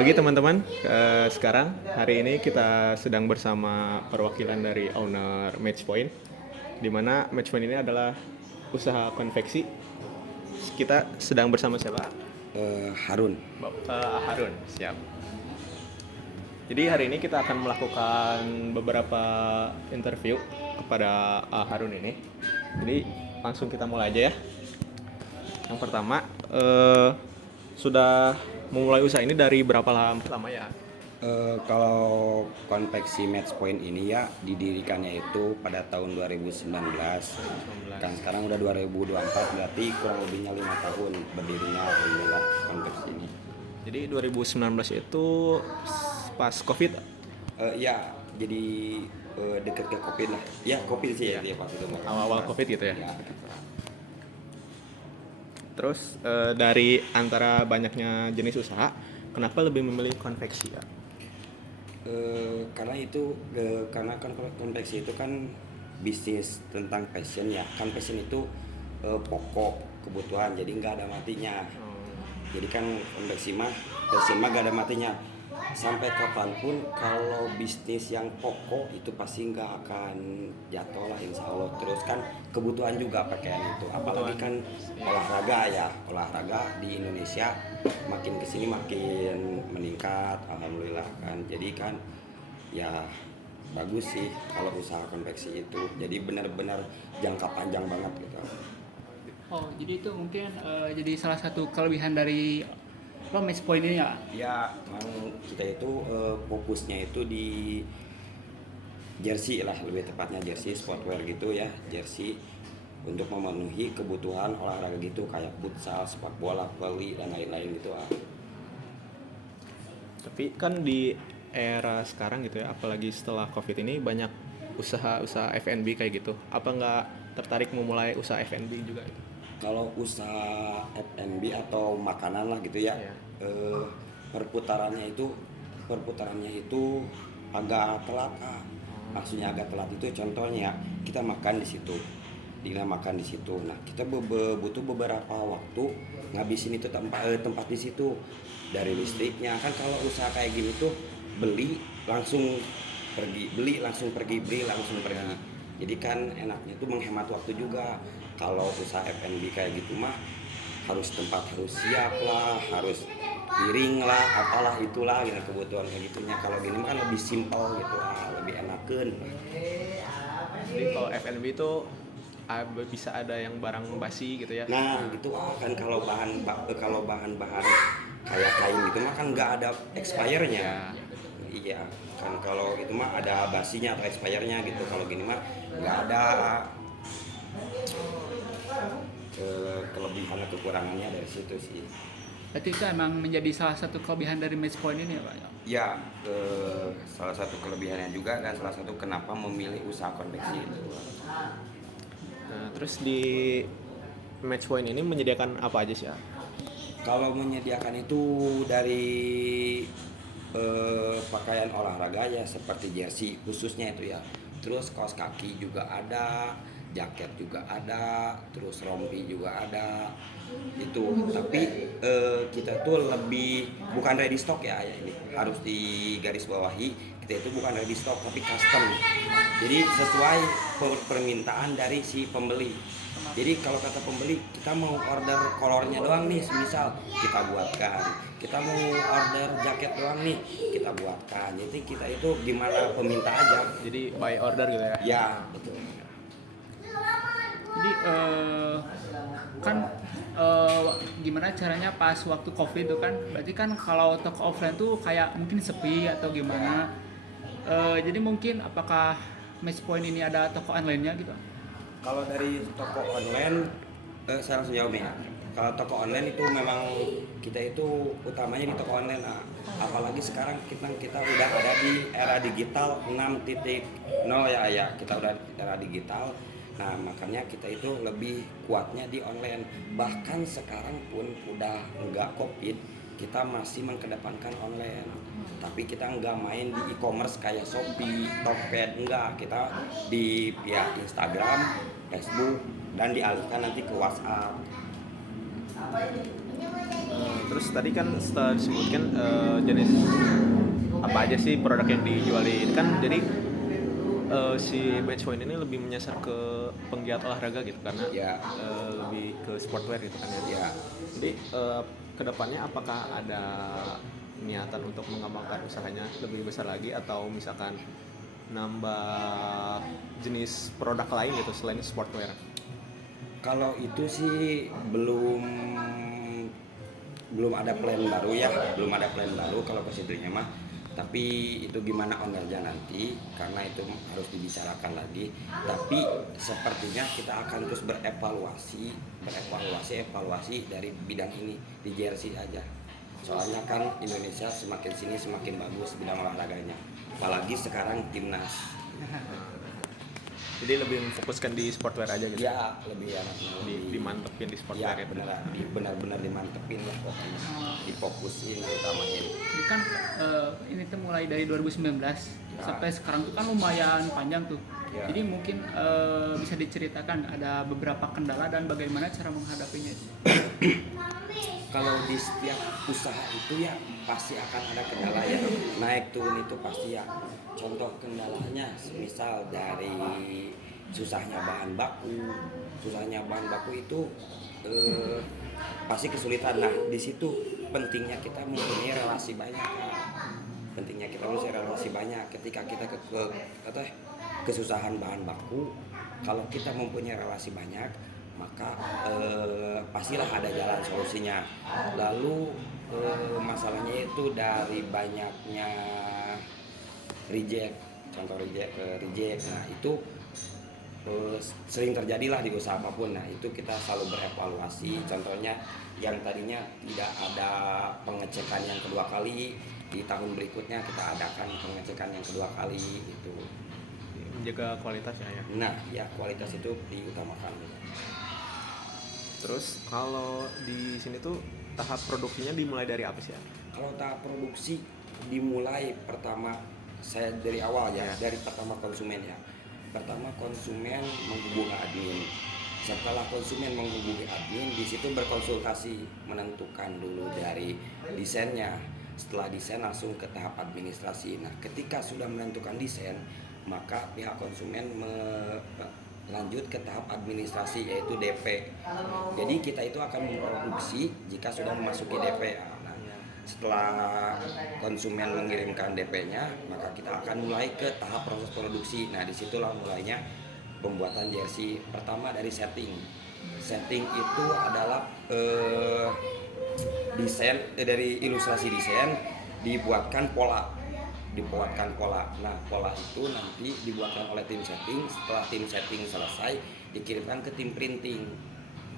Pagi teman-teman. Sekarang hari ini kita sedang bersama perwakilan dari owner Matchpoint, di mana Matchpoint ini adalah usaha konveksi. Kita sedang bersama siapa? Harun. Harun, siap. Jadi hari ini kita akan melakukan beberapa interview kepada Harun ini. Jadi langsung kita mulai aja ya. Yang pertama, sudah memulai usaha ini dari berapa lama ya? Kalau konveksi Matchpoint ini ya didirikannya itu pada tahun 2019. Kan sekarang udah 2024, berarti kurang lebihnya 5 tahun berdirinya alhamdulillah konveksi ini. Jadi 2019 itu pas Covid. Ya, jadi deket ke Covid lah. Ya, Covid sih ya, dia pas itu. Awal-awal Covid gitu ya. Ya. Terus dari antara banyaknya jenis usaha, kenapa lebih memilih konveksi ya? Karena kan konveksi itu kan bisnis tentang passion ya. Kan passion itu pokok kebutuhan, jadi nggak ada matinya. Jadi kan konveksi mah passion mah nggak ada matinya. Sampai kapanpun kalau bisnis yang pokok itu pasti nggak akan jatuh lah insya Allah. Terus kan kebutuhan juga pakaian itu, apalagi kan olahraga di Indonesia makin kesini makin meningkat alhamdulillah kan. Jadi kan ya bagus sih kalau usaha konveksi itu, jadi benar-benar jangka panjang banget gitu. Oh, jadi itu mungkin jadi salah satu kelebihan dari Matchpoint ini ya? Ya, memang kita itu fokusnya itu di jersey lah, lebih tepatnya jersey sportwear gitu ya, jersey untuk memenuhi kebutuhan olahraga gitu kayak futsal, sepak bola, volley dan lain-lain gitu. Tapi kan di era sekarang gitu ya, apalagi setelah Covid ini banyak usaha-usaha F&B kayak gitu. Apa nggak tertarik memulai usaha F&B juga? Kalau usaha F&B atau makanan lah gitu ya, perputarannya itu agak telat. Maksudnya agak telat itu contohnya kita makan di situ, makan di situ. Nah kita butuh beberapa waktu ngabisin itu tempat di situ, dari listriknya kan. Kalau usaha kayak gini tuh beli langsung pergi. Jadi kan enaknya tuh menghemat waktu juga. Kalau usaha F&B kayak gitu mah harus siap lah, harus piring lah, apalah itulah gitu, kebutuhan kayak gitunya. Kalau gini mah kan lebih simpel gitu, lebih enakan. Jadi kalau F&B itu bisa ada yang barang basi gitu ya? Nah gitu kan, kalau bahan-bahan kayak kain gitu mah kan nggak ada expire-nya. Iya kan, kalau itu mah ada basinya atau expire-nya gitu. Kalau gini mah nggak ada kelebihan atau kekurangannya dari situ sih. Berarti itu emang menjadi salah satu kelebihan dari Matchpoint ini ya Pak? Ya, salah satu kelebihannya juga dan salah satu kenapa memilih usaha konveksi itu. Nah, terus di Matchpoint ini menyediakan apa aja sih ya? Kalau menyediakan itu dari pakaian olahraga ya, seperti jersey khususnya itu ya. Terus kaos kaki juga ada, jaket juga ada, terus rompi juga ada. Itu tapi kita tuh lebih bukan ready stock ya ini harus digarisbawahi, kita itu bukan ready stock tapi custom. Jadi sesuai permintaan dari si pembeli. Jadi kalau kata pembeli, kita mau order kolornya doang nih, misal kita buatkan. Kita mau order jaket doang nih, kita buatkan. Jadi kita itu gimana peminta aja. Jadi by order gitu ya? Ya, betul. Jadi kan gimana caranya pas waktu Covid itu kan? Berarti kan kalau toko offline tuh kayak mungkin sepi atau gimana? Jadi mungkin apakah Matchpoint ini ada toko online-nya gitu? Kalau dari toko online, saya langsung jawab nih. Kalau toko online itu memang kita itu utamanya di toko online. Nah, apalagi sekarang kita udah ada di era digital 6.0 ya, kita udah di era digital. Nah, makanya kita itu lebih kuatnya di online. Bahkan sekarang pun udah enggak Covid, kita masih mengedepankan online. Tapi kita nggak main di e-commerce kayak Shopee, Tokped, enggak. Kita di pihak Instagram, Facebook, dan dialihkan nanti ke WhatsApp. Terus tadi kan setelah disebutkan jenis apa aja sih produk yang dijualin kan, jadi si Bench Point ini lebih menyasar ke penggiat olahraga gitu karena Ya. lebih ke sportwear gitu kan ya. Ya. Jadi kedepannya apakah ada niatan untuk mengembangkan usahanya lebih besar lagi atau misalkan nambah jenis produk lain gitu selain sportwear? Kalau itu sih belum ada plan baru ya, belum ada plan baru kalau ke situnya mah. Tapi itu gimana ownernya nanti, karena itu harus dibicarakan lagi. Tapi sepertinya kita akan terus evaluasi dari bidang ini di jersey aja. Soalnya kan Indonesia semakin sini semakin bagus bidang olahraganya. Apalagi sekarang timnas. Jadi lebih memfokuskan di sportwear aja gitu. Ya, lebih enaknya Dimantepin di sportwear ya, itu. benar-benar dimantepin lah pokoknya. Difokusin utamain. Ini kan ini tuh mulai dari 2019 sampai sekarang tuh kan lumayan panjang tuh. Ya. Jadi mungkin bisa diceritakan ada beberapa kendala dan bagaimana cara menghadapinya. Kalau di setiap usaha itu ya pasti akan ada kendala ya, naik turun itu pasti ya. Contoh kendalanya misal dari susahnya bahan baku itu pasti kesulitan. Nah di situ pentingnya kita mempunyai relasi banyak kan? Ketika kita kesusahan bahan baku, kalau kita mempunyai relasi banyak maka pastilah ada jalan solusinya. Lalu masalahnya itu dari banyaknya reject. Nah itu sering terjadilah di usaha apapun. Nah itu kita selalu berevaluasi. Contohnya yang tadinya tidak ada pengecekan yang kedua kali, di tahun berikutnya kita adakan pengecekan yang kedua kali gitu. Menjaga kualitasnya ya. Nah ya kualitas itu diutamakan. Terus kalau di sini tuh tahap produksinya dimulai dari apa sih ya? Kalau tahap produksi dimulai pertama saya dari awal ya, dari pertama konsumen ya. Pertama konsumen menghubungi admin. Setelah konsumen menghubungi admin, di situ berkonsultasi menentukan dulu dari desainnya. Setelah desain langsung ke tahap administrasi. Nah, ketika sudah menentukan desain, maka pihak konsumen lanjut ke tahap administrasi yaitu DP. Jadi kita itu akan memproduksi jika sudah memasuki DP. Nah, setelah konsumen mengirimkan DP-nya, maka kita akan mulai ke tahap proses produksi. Nah, disitulah mulainya pembuatan jersey. Pertama dari setting. Setting itu adalah desain dari ilustrasi desain dibuatkan pola. Nah pola itu nanti dibuatkan oleh tim setting. Setelah tim setting selesai dikirimkan ke tim printing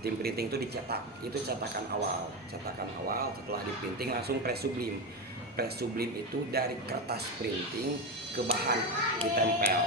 itu dicetak, itu cetakan awal. Setelah diprinting langsung press sublim itu dari kertas printing ke bahan ditempel.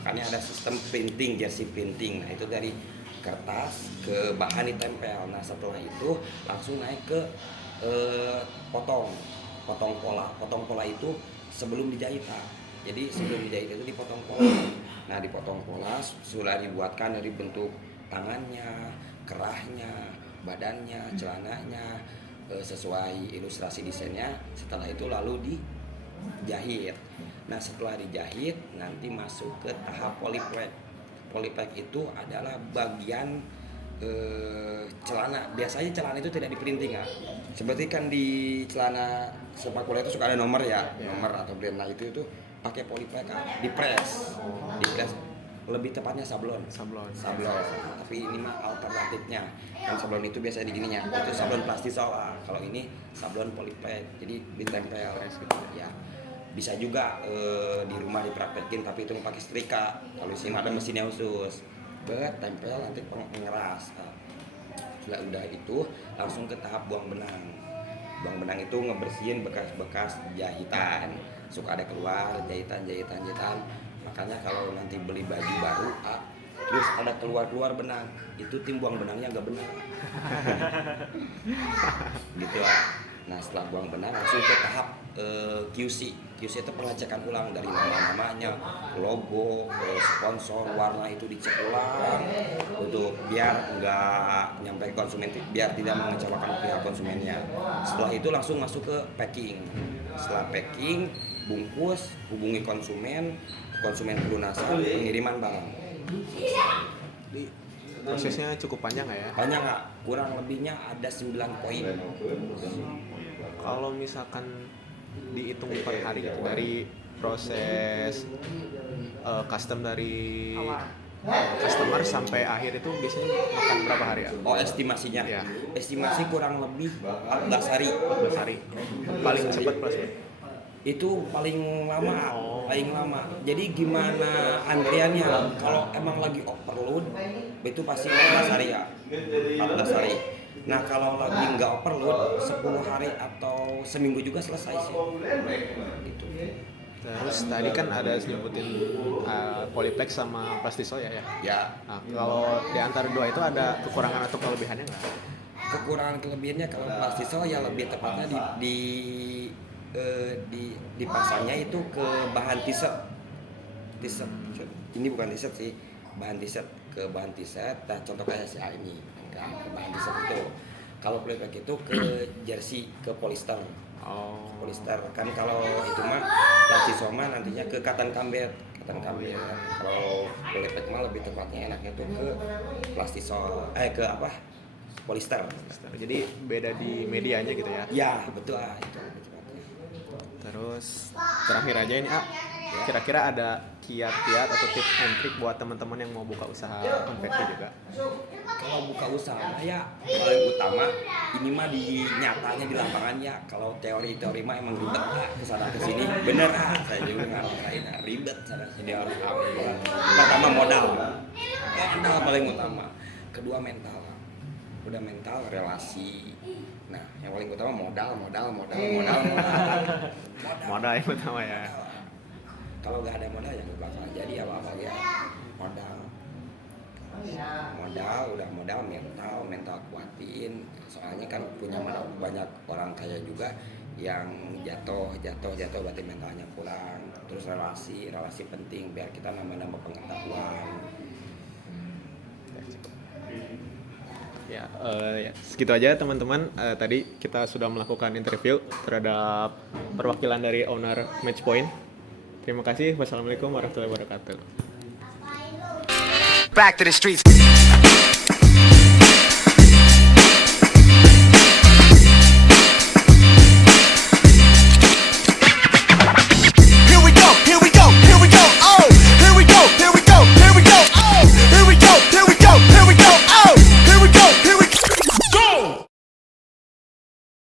Makanya ada sistem printing, jersey printing. Nah itu dari kertas ke bahan ditempel. Nah setelah itu langsung naik ke potong pola itu sebelum dijahit. Jadi sebelum dijahit itu dipotong pola. Nah dipotong pola sudah dibuatkan dari bentuk tangannya, kerahnya, badannya, celananya sesuai ilustrasi desainnya. Setelah itu lalu dijahit. Nah setelah dijahit nanti masuk ke tahap polyplate. Polyplate itu adalah bagian celana. Biasanya celana itu tidak diprinting ya. Seperti kan di celana sepak bola itu suka ada nomor ya, nomor atau brand. Nah itu pakai polyplate dipres. Lebih tepatnya sablon. Tapi ini mah alternatifnya. Kan sablon itu biasa di gininya. Itu sablon plastisol. Kalau ini sablon polyplate. Jadi ditempel gitu ya. Bisa juga di rumah dipraktekin, tapi itu pakai setrika. Kalau sini ada mesinnya khusus. Tempel nanti pengeras. Udah itu langsung ke tahap buang benang. Buang benang itu ngebersihin bekas-bekas jahitan. Suka ada keluar jahitan. Makanya kalau nanti beli baju baru, terus ada keluar benang, itu tim buang benangnya nggak benar. Gitu. Nah setelah buang benang langsung ke tahap QC, QC itu pengecekan ulang dari nama-namanya, logo, sponsor, warna itu dicek ulang untuk biar nggak nyampe ke konsumen, biar tidak mengecewakan pihak konsumennya. Setelah itu langsung masuk ke packing. Setelah packing, bungkus, hubungi konsumen pelunasan, pengiriman barang. Prosesnya cukup panjang nggak ya? Banyak nggak? Kurang lebihnya ada 9 poin. Kalau misalkan dihitung per hari gitu, dari proses custom dari customer sampai akhir itu biasanya makan berapa hari ya? Oh, estimasinya? Iya. Estimasi kurang lebih 14 hari. 14 hari. Paling cepat pas Itu paling lama. Jadi gimana antriannya? Kalau emang lagi overload itu pasti 14 hari ya. 14 hari. Nah, kalau lagi nggak overload 10 hari atau seminggu juga selesai sih. Gitu. Terus tadi kan ada nyebutin Polyplex sama Plastisoya ya. Ya, Nah, kalau di antara dua itu ada kekurangan atau kelebihannya nggak? kekurangan kelebihannya kalau Plastiso ya lebih tepatnya dipasangnya itu ke bahan t-shirt. Ini bukan t-shirt sih, bahan t-shirt, ke bahan t-shirt. Nah, contoh kayak si ini ke bahan t-shirt itu. Kalau Polyplex itu ke jersey, ke polyester. Oh. Polyester kan, kalau itu mah Plastisoma nantinya ke cotton combat. Kalau Polyplex mah lebih tepatnya enaknya tuh ke ke apa? Polyester. Jadi beda di medianya gitu ya. Ya, betul itu. Terus terakhir aja ini kira-kira ada kiat-kiat atau tips and trick buat teman-teman yang mau buka usaha konveksi juga? Kalau buka usaha ya paling utama ini mah di nyatanya di lapangan ya. Kalau teori mah emang ribet kesana kesini, bener saya juga ngerasain ribet sana sini orang. Pertama modal paling utama. Kedua mental. Udah mental, relasi. Nah, yang paling utama modal. Modal yang pertama ya. Kalau nggak ada modal ya nggak bakal jadi apa-apa ya. Modal, mental kuatin. Soalnya kan punya banyak orang kaya juga yang jatuh berarti mentalnya kurang. Terus relasi penting biar kita nambah pengetahuan. Ya, segitu aja teman-teman. Tadi kita sudah melakukan interview terhadap perwakilan dari owner Matchpoint. Terima kasih. Wassalamualaikum warahmatullahi wabarakatuh. Back to the streets.